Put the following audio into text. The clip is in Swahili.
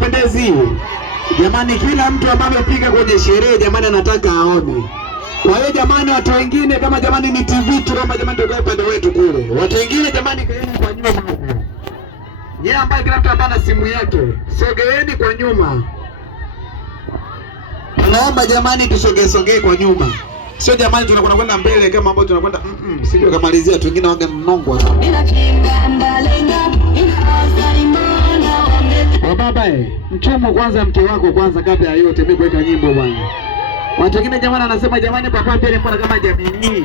Pendezi. Jamani, kila mtu ambaye amepiga kwenye sherehe jamani anataka aone. Kwa hiyo jamani, watu wengine kama jamani ni TV tu, kama jamani ndio upande wetu kule. Watu wengine jamani kaeni kwa nyuma. Yeye ambaye kila mtu ambaye ana simu yake, sogeeni kwa nyuma. Naomba jamani tusogee kwa nyuma. Sio jamani tunakwenda kwenda mbele kama ambao tunakwenda sio kamalizia watu wengine waga mnongwa. Baba mchumo kwanza mke wako kwanza kabla ya yote, mimi kuweka nyimbo bwana. Watu wengine jamani anasema jamani papa mbele mbona kama jamii.